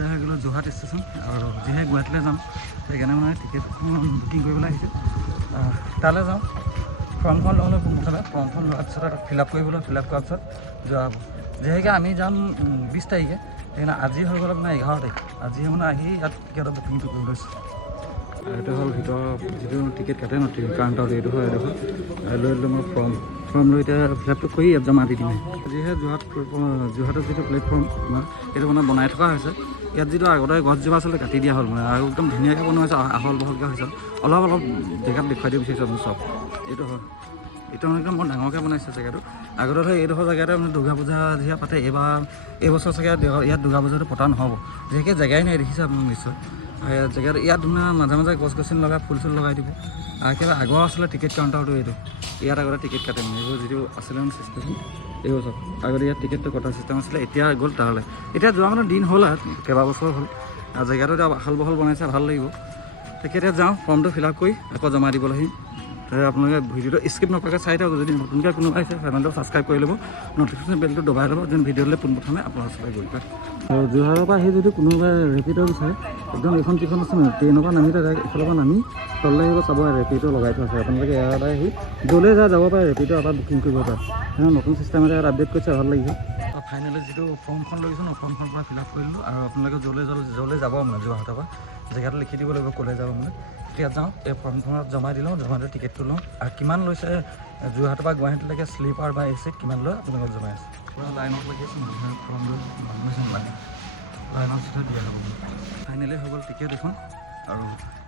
এতিয়া হৈ গ'লোঁ যোৰহাট ষ্টেচন আৰু যিহে গুৱাহাটীলৈ যাম সেইকাৰণে মানে টিকেট বুকিং কৰিবলৈ আহিছোঁ তালৈ যাওঁ ফৰ্মখন ল'বলৈ পোনপ্ৰথমে ফৰ্মখন লোৱাৰ পিছত ফিল আপ কৰিবলৈ ফিল আপ কৰাৰ পিছত যোৱা হ'ব যিহেতুকে আমি যাম 20 তাৰিখে সেইকাৰণে আজি হৈ গ'ল আপোনাৰ 11 তাৰিখ আজিহে মানে আহি ইয়াত টিকেটৰ বুকিংটো কৰি লৈছোঁ এইটো হ'ল ভিতৰৰ যিটো টিকেট কাটে ন কাউণ্টাৰত এইটো হয় এইডোখৰ লৈ ল'লোঁ মই ফৰ্ম লৈ এতিয়া ফিল আপটো কৰি ইয়াত জমা দি দিম যিহে যোৰহাটৰ যিটো প্লেটফৰ্ম এইটো মানে বনাই থকা হৈছে ইয়াত যিটো আগতে গছজোপা আচলতে কাটি দিয়া হ'ল মানে আৰু একদম ধুনীয়াকৈ বনোৱা হৈছে আহল বহলকৈ হৈছে অলপ জেগাত দেখুৱাই দিব বিচাৰিছোঁ আপুনি চব এইটো হয় এইটো মানে একদম বৰ ডাঙৰকৈ বনাইছে জেগাটো আগতে ধৰক এইডোখৰ জেগাতে মানে দুৰ্গা পূজা যিহে পাতে এইবছৰ চাগে ইয়াত দুৰ্গা পূজাটো পতা নহ'ব যিহেতু জেগাই নাই দেখিছে আপুনি নিশ্চয় জেগাত ইয়াত ধুনীয়া মাজে মাজে গছ গছনি লগাই ফুল চুল লগাই দিব একেবাৰে আগৰ আছিলে টিকেট কাউণ্টাৰটো এইটো ইয়াত আগতে টিকেট কাটে মানে এইবোৰ যিটো আছিলে মানে চিষ্টেম এইবোৰ চব আগতে ইয়াত টিকেটটো কটা চিষ্টেম আছিলে এতিয়া গ'ল তালৈ এতিয়া যোৱা মানে দিন হ'ল আৰু কেইবাবছৰ হ'ল আৰু জেগাটো এতিয়া আহল বহল বনাইছে ভাল লাগিব তেতিয়া যাওঁ ফৰ্মটো ফিল আপ কৰি আকৌ জমা দিবলৈ আহিম আপোনালোকে ভিডিঅ'টো স্কিপ নকৰাকৈ চাই থাকক যদি নতুনকৈ কোনোবা আহিছে চেনেলটো ছাবস্ক্ৰাইব কৰি ল'ব নটিফিকেশ্যন বেলটো দবাই ল'ব যেন ভিডিঅ'লৈ পোনপ্ৰথমে আপোনাৰ ওচৰলৈ গৈ পায় আৰু যোৰহাটৰ পৰা আহি যদি কোনোবাই ৰেপিডো বিচাৰে একদম এইখন যিখন আছে নহয় ট্ৰেইনৰ পৰা নামি থাকে এইফালৰ পৰা নামি তললৈ আহিব চাব ৰেপিডো লগাই থোৱা আছে আপোনালোকে ইয়াৰ পৰা আহি য'লৈ যাব পাৰে ৰেপিডো এটা বুকিং কৰিব পাৰে নতুন চিষ্টেম এটা আপডেট কৰিছে ভাল লাগিছে ফাইনেলি যিটো ফৰ্মখন লৈছোঁ ন ফৰ্মখন পৰা ফিল আপ কৰিলোঁ আৰু আপোনালোকে য'লৈ যাব মানে যোৰহাটৰ পৰা জেগাটো লিখি দিব লাগিব ক'লৈ যাব মানে এতিয়া যাওঁ এই ফৰ্মখনত জমা দিলোঁ জমা দি টিকেটটো লওঁ আৰু কিমান লৈছে যোৰহাটৰ পৰা গুৱাহাটীলৈকে শ্লিপাৰ বা এচিত কিমান লয় আপোনালোকে জমাই আছে পূৰা লাইনত লাগি আছে মানুহে ফৰ্ম লৈ লাইনত চিধা দিয়া হ'ব ফাইনেলি হৈ গ'ল টিকেট এখন আৰু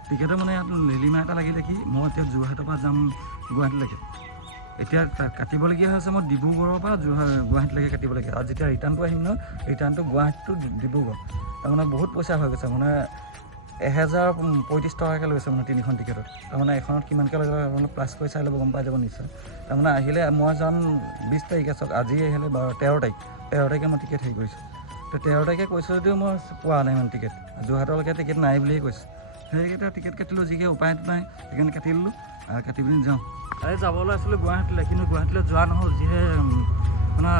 টিকেটৰ মানে ইয়াত লিলিমা এটা লাগিলে কি মই এতিয়া যোৰহাটৰ পৰা যাম গুৱাহাটীলৈকে এতিয়া কাটিবলগীয়া হৈছে মই ডিব্ৰুগড়ৰ পৰা গুৱাহাটীলৈকে কাটিবলগীয়া আৰু যেতিয়া ৰিটাৰ্ণটো আহিম ন ৰিটাৰ্ণটো গুৱাহাটী টু ডিব্ৰুগড় তাৰমানে বহুত পইচা হৈ গৈছে মানে 1035 টকাকৈ লৈছে মানে 3খন টিকেটত তাৰমানে এখনত কিমানকৈ লাগে মানে প্লাছ কৰি চাই ল'ব গম পাই যাব নিশ্চয় তাৰমানে আহিলে মই যাম 20 তাৰিখে চাওক আজি আহিলে 13 তাৰিখে মই টিকেট হেৰি কৰিছোঁ তো 13 তাৰিখে কৈছোঁ যদিও মই পোৱা নাই মানে টিকেট যোৰহাটলৈকে টিকেট নাই বুলিয়ে কৈছোঁ সেইকেইটা টিকেট কাটিলোঁ যিকৈ উপায়টো নাই সেইকাৰণে কাটি ল'লোঁ আৰু কাটি পিনি যাওঁ এই যাবলৈ আছিলোঁ গুৱাহাটীলৈ কিন্তু গুৱাহাটীলৈ যোৱা নহ'ল যিহে মানে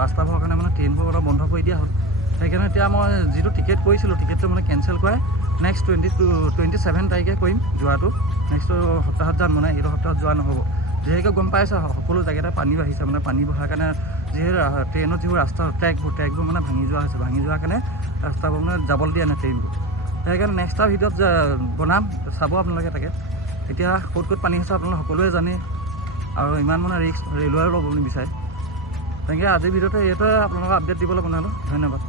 ৰাস্তাবোৰৰ কাৰণে মানে ট্ৰেইনবোৰ অলপ বন্ধ কৰি দিয়া হ'ল সেইকাৰণে এতিয়া মই যিটো টিকেট কৰিছিলোঁ টিকেটটো মানে কেঞ্চেল কৰাই নেক্সট 27 তাৰিখে কৰিম যোৱাটো নেক্সট সপ্তাহত যাম মানে এইটো সপ্তাহত যোৱা নহ'ব যিহেতু গম পাইছে সকলো জেগাতে পানী বাঢ়িছে মানে পানী বঢ়াৰ কাৰণে যিহেতু ট্ৰেইনত যিবোৰ ৰাস্তা ট্ৰেকবোৰ মানে ভাঙি যোৱা হৈছে ভাঙি যোৱাৰ কাৰণে ৰাস্তাবোৰ মানে যাবলৈ দিয়া নাই ট্ৰেইনবোৰ সেইকাৰণে নেক্সট ভিডিঅ'ত বনাম চাব আপোনালোকে তাকে এতিয়া ক'ত পানী হৈছে আপোনালোকে সকলোৱে জানে আৰু ইমান মানে ৰিস্ক ৰেলৱেও ল'ব নিবিচাৰে তেনেকৈ আজিৰ ভিডিঅ'তে এইটোৱে আপোনালোকক আপডেট দিবলৈ বনালোঁ ধন্যবাদ